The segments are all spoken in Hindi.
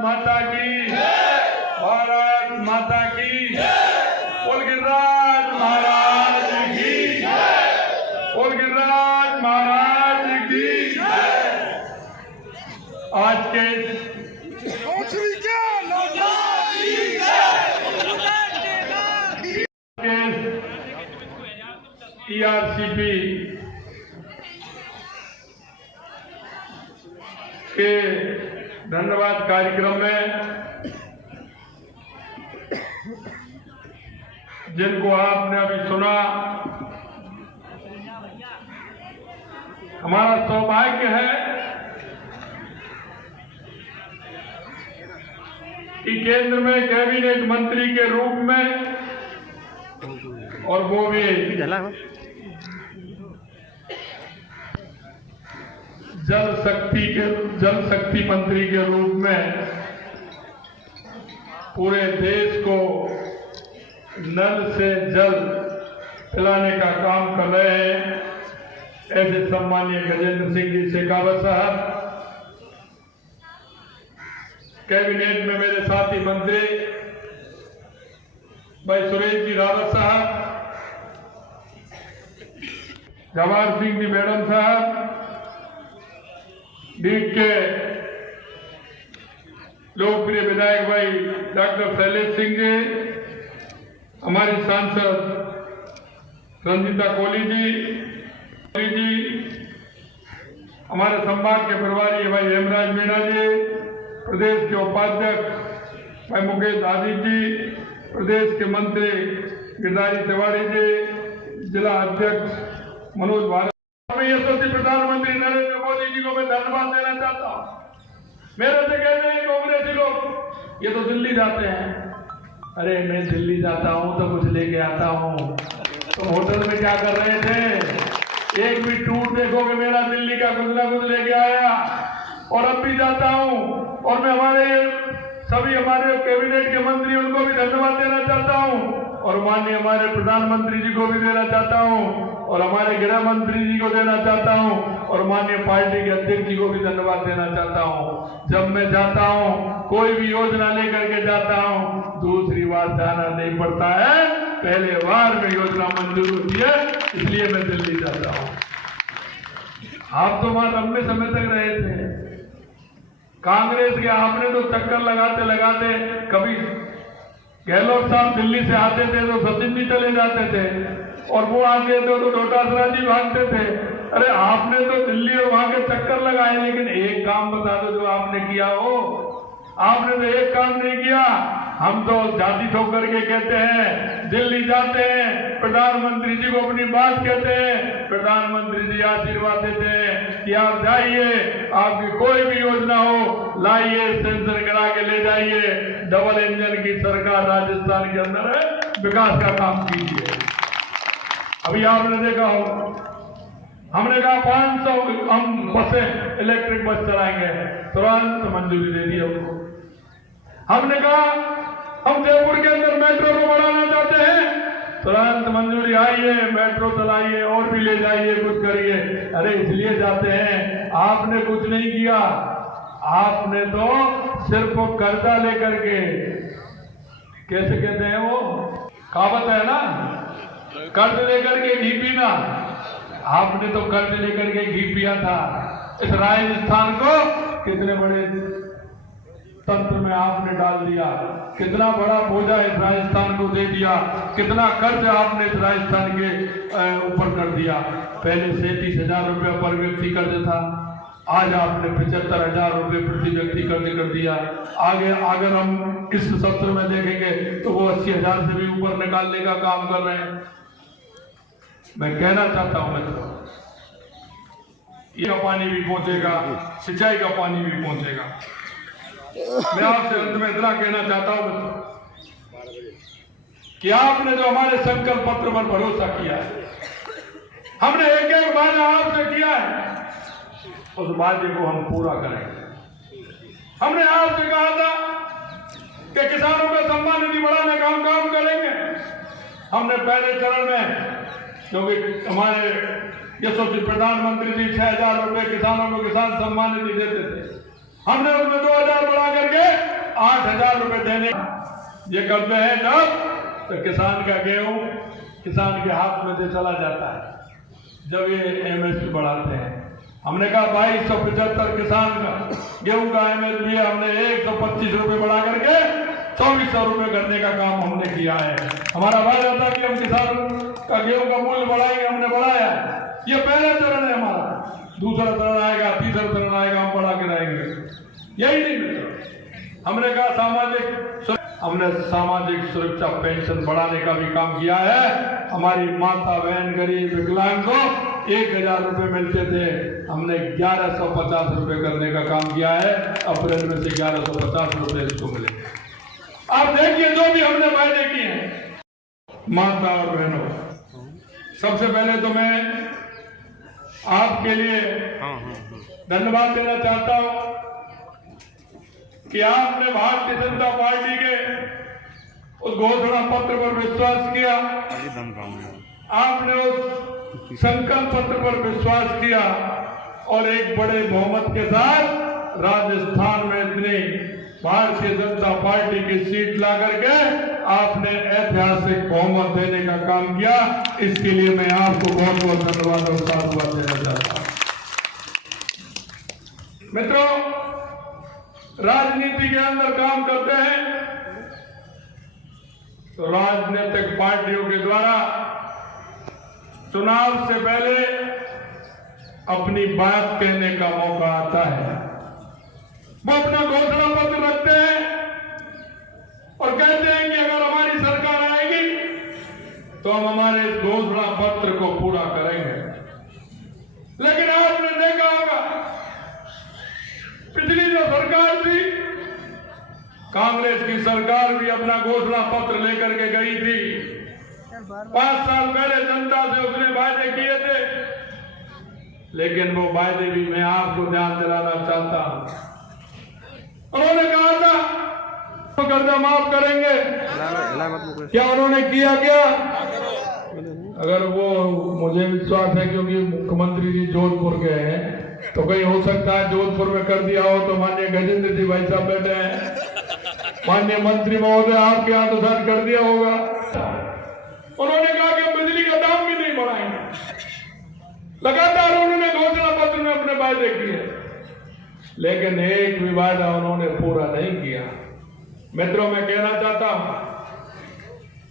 माता की, भारत माता की, बोल गिरिराज महाराज की, बोल गिरिराज महाराज की। आज के टीआरसीपी के धन्यवाद कार्यक्रम में जिनको आपने अभी सुना, हमारा सौभाग्य है कि केंद्र में कैबिनेट मंत्री के रूप में, और वो भी जल शक्ति मंत्री के रूप में पूरे देश को नल से जल पिलाने का काम कर रहे हैं। ऐसे सम्मानीय गजेंद्र सिंह जी शेखावत साहब, कैबिनेट में मेरे साथी मंत्री भाई सुरेश जी रावत साहब, जवाहर सिंह जी मैडम साहब, बीट के लोकप्रिय विधायक भाई डॉक्टर शैलेश सिंह जी, हमारी सांसद रंजीता कोहली जी, हमारे संभाग के प्रभारी भाई हेमराज मीणा जी, प्रदेश के उपाध्यक्ष भाई मुकेश आदित्य जी, प्रदेश के मंत्री गिरधारी तिवारी जी, जिला अध्यक्ष मनोज भारत। यशस्वी प्रधानमंत्री नरेंद्र मोदी जी को मैं धन्यवाद देना चाहता हूँ। मेरे से कहते हैं कांग्रेसी लोग ये तो दिल्ली जाते हैं। अरे मैं दिल्ली जाता हूँ तो कुछ लेके आता हूँ। तो होटल में क्या कर रहे थे? एक भी टूर देखोगे मेरा दिल्ली का कुछ ना कुछ लेके आया। और अब भी जाता हूँ, और मैं हमारे कैबिनेट के मंत्री उनको भी धन्यवाद देना चाहता हूँ, और माननीय हमारे प्रधानमंत्री जी को भी देना चाहता हूँ, और हमारे गृह मंत्री जी को देना चाहता हूँ, और माननीय पार्टी के अध्यक्ष जी को भी धन्यवाद देना चाहता हूँ। जब मैं जाता हूँ, कोई भी योजना लेकर के जाता हूँ, दूसरी बार जाना नहीं पड़ता है, पहले बार में योजना मंजूर होती है, इसलिए मैं दिल्ली जाता हूँ। आप तो वहां लंबे समय तक रहे थे कांग्रेस के। आपने तो चक्कर लगाते लगाते, कभी गहलोत साहब दिल्ली से आते थे तो सचिन जी चले जाते थे, और वो आते थे तो डोटासरा जी भागते थे। अरे आपने तो दिल्ली और वहां के चक्कर लगाए, लेकिन एक काम बता दो जो आपने किया हो। आपने तो एक काम नहीं किया। हम तो जाति ठोक करके कहते हैं, दिल्ली जाते हैं, प्रधानमंत्री जी को अपनी बात कहते हैं, प्रधानमंत्री जी आशीर्वाद देते हैं कि आप जाइए, आपकी कोई भी योजना हो लाइए, सेंसर करा के ले जाइए, डबल इंजन की सरकार राजस्थान के अंदर है, विकास का काम कीजिए। अभी आपने देखा हो, हमने कहा 500 हम बसें इलेक्ट्रिक बस चलाएंगे, तुरंत मंजूरी दे दी हमको। हमने कहा हम जयपुर के अंदर मेट्रो को बढ़ाना चाहते हैं, तुरंत मंजूरी आई है, मेट्रो चलाइए और भी ले जाइए, कुछ करिए। अरे इसलिए जाते हैं, आपने कुछ नहीं किया। आपने तो सिर्फ कर्जा लेकर के, कैसे कहते हैं वो कहावत है ना, कर्ज लेकर के घी पीना। आपने तो कर्ज लेकर के घी पिया था। इस राजस्थान को कितने बड़े तंत्र में आपने डाल दिया, कितना बड़ा बोझा इस राजस्थान को दे दिया, कितना कर्ज आपने इस राजस्थान के ऊपर कर दिया। पहले 37,000 रुपया पर व्यक्ति कर्ज था, आज आपने 75,000 रुपये प्रति व्यक्ति कर्ज कर दिया। आगे अगर हम इस सत्र में देखेंगे तो वो 80,000 से भी ऊपर निकालने का काम कर रहे हैं। मैं कहना चाहता हूं मित्रों, ये पानी भी पहुंचेगा, सिंचाई का पानी भी पहुंचेगा। मैं आपसे अंत में इतना कहना चाहता हूं कि आपने जो हमारे संकल्प पत्र पर भरोसा किया है, हमने एक एक वादा आपसे किया है, उस वादे को हम पूरा करेंगे। हमने आपसे कहा था कि किसानों का सम्मान निधि बढ़ाने का हम काम करेंगे। हमने पहले चरण में, क्योंकि हमारे यशस्वी प्रधानमंत्री जी 6,000 रुपए किसानों को किसान सम्मान निधि देते थे, हमने उसमें 2,000 बढ़ा करके 8,000 रुपए देने ये करते हैं तब तो किसान का गेहूं किसान के हाथ में से चला जाता है जब ये एमएसपी बढ़ाते हैं। हमने कहा 2275 किसान का गेहूं का एमएसपी है, हमने 125 रुपए बढ़ा करके 2400 रुपए करने का काम हमने किया है। हमारा वादा था कि हम किसान का गेहूं का मूल्य बढ़ाएंगे, हमने बढ़ाया। ये पहला चरण है हमारा, दूसरा चरण आएगा, तीसरा चरण आएगा, हम बढ़ा के रहेंगे। यही नहीं मित्र, हमने कहा सामाजिक सुरक्षा पेंशन बढ़ाने का भी काम किया है। हमारी माता बहन गरीब विकलांग को 1,000 रुपए मिलते थे, हमने 1150 रुपए करने का काम किया है। अप्रैल में से 1150 रुपए इसको मिलेंगे। आप देखिए जो भी हमने वायदे किए हैं। माता और बहनों, सबसे पहले तो मैं आपके लिए धन्यवाद देना चाहता हूं कि आपने भारतीय जनता पार्टी के उस घोषणा पत्र पर विश्वास किया, आपने उस संकल्प पत्र पर विश्वास किया और एक बड़े बहुमत के साथ राजस्थान में इतनी भारतीय जनता पार्टी की सीट ला करके आपने ऐतिहासिक बहुमत देने का काम किया। इसके लिए मैं आपको बहुत बहुत धन्यवाद और साधुवाद देना चाहता हूं। मित्रों, राजनीति के अंदर काम करते हैं तो राजनीतिक पार्टियों के द्वारा चुनाव से पहले अपनी बात कहने का मौका आता है। वो अपना घोषणा पत्र रखते हैं और कहते हैं कि अगर हमारी सरकार आएगी तो हम हमारे इस घोषणा पत्र को पूरा करेंगे। लेकिन आपने देखा होगा पिछली जो सरकार थी, कांग्रेस की सरकार भी अपना घोषणा पत्र लेकर के गई थी। 5 साल पहले जनता से उसने वायदे किए थे, लेकिन वो वायदे भी मैं आपको ध्यान दिलाना चाहता हूं। उन्होंने कहा था तो कर्जा माफ करेंगे, क्या उन्होंने किया क्या? अगर वो, मुझे विश्वास है क्योंकि मुख्यमंत्री जी जोधपुर गए हैं, तो कहीं हो सकता है जोधपुर में कर दिया हो। तो माननीय गजेंद्र जी भाई साहब बैठे हैं, माननीय मंत्री महोदय आपके यहाँ तो शायद कर दिया होगा। उन्होंने कहा कि बिजली का दाम भी नहीं बढ़ाएंगे। लगातार उन्होंने घोषणा पत्र में अपने वायदे किए, लेकिन एक भी वायदा उन्होंने पूरा नहीं किया। मित्रों, मैं कहना चाहता हूं,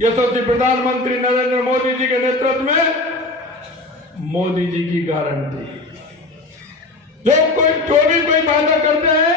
यशस्वी प्रधानमंत्री नरेंद्र मोदी जी के नेतृत्व में मोदी जी की गारंटी, जो भी कोई वादा करते हैं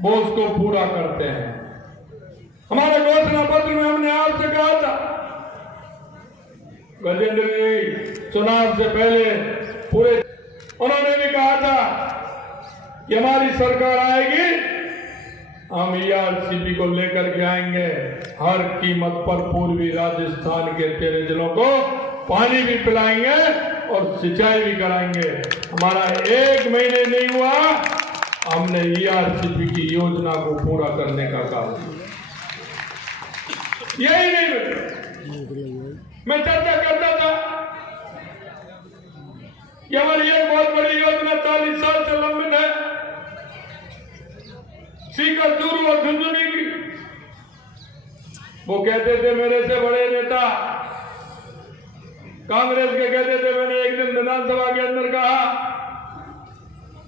वो उसको पूरा करते हैं। हमारे घोषणा पत्र में हमने आपसे कहा था, गजेंद्र जी चुनाव से पहले पूरे, उन्होंने भी कहा था कि हमारी सरकार आएगी, हम ईआरसीपी को लेकर के आएंगे, हर कीमत पर पूर्वी राजस्थान के 13 जिलों को पानी भी पिलाएंगे और सिंचाई भी कराएंगे। हमारा 1 महीने नहीं हुआ, हमने ईआरसीपी की योजना को पूरा करने का काम किया। यही नहीं, मैं चर्चा करता था कि हमारी एक बहुत बड़ी योजना 40 साल से लंबित है, सीकर, चूरू और झुंझुनू की। वो कहते थे मेरे से बड़े नेता कांग्रेस के, कहते थे, मैंने एक दिन विधानसभा के अंदर कहा,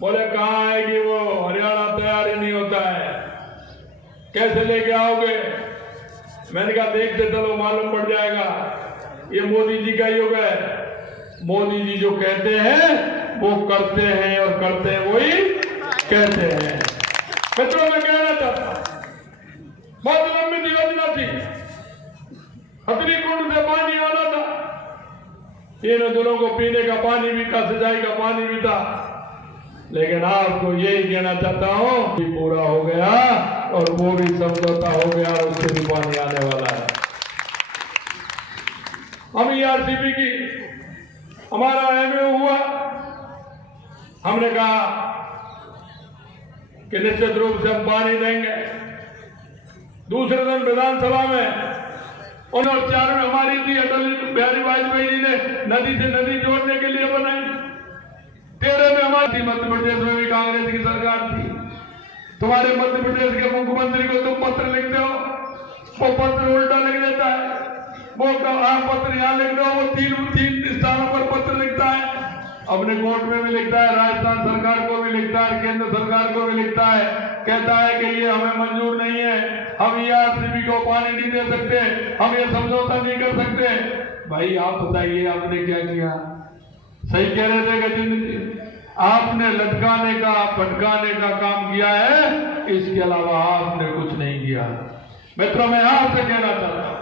बोले कहां आएगी वो, हरियाणा तैयार ही नहीं होता है, कैसे लेके आओगे? मैंने कहा देखते चलो मालूम पड़ जाएगा, ये मोदी जी का युग है। मोदी जी जो कहते हैं वो करते हैं और करते हैं वही कहते हैं। मित्रों, मैं कहना चाहता हूं, बहुत लंबी योजना थी, हथनी कुंड से पानी आना था, 3 दिनों को पीने का पानी भी था, सिंचाई का पानी भी था। लेकिन आपको यही कहना चाहता हूं कि पूरा हो गया और पूरी समझौता हो गया और उससे भी पानी आने वाला है। हम ईआरसीपी की, हमारा एमओयू हुआ, हमने कहा कि निश्चित रूप से हम पानी देंगे। दूसरे दिन विधानसभा में 1904 में हमारी थी, अटल बिहारी वाजपेयी जी ने नदी से नदी जोड़ने के लिए बनाई। 13 में हमारी, मध्य प्रदेश में भी कांग्रेस की सरकार थी, तुम्हारे मध्य प्रदेश के मुख्यमंत्री को तुम पत्र लिखते हो, वो पत्र उल्टा लिख देता है। वो पत्र यहाँ लिख दो, वो तीन स्थानों पर पत्र लिखता है। अपने कोर्ट में भी लिखता है, राजस्थान सरकार को भी लिखता है, केंद्र सरकार को भी लिखता है, कहता है कि ये हमें मंजूर नहीं है, हम ये आरसीबी को पानी नहीं दे सकते, हम ये समझौता नहीं कर सकते। भाई आप बताइए आपने क्या किया? सही कह रहे थे गजेंद्र जी, आपने लटकाने का फटकाने का काम किया है, इसके अलावा आपने कुछ नहीं किया। मित्रों मैं आपसे कहना चाहता हूं,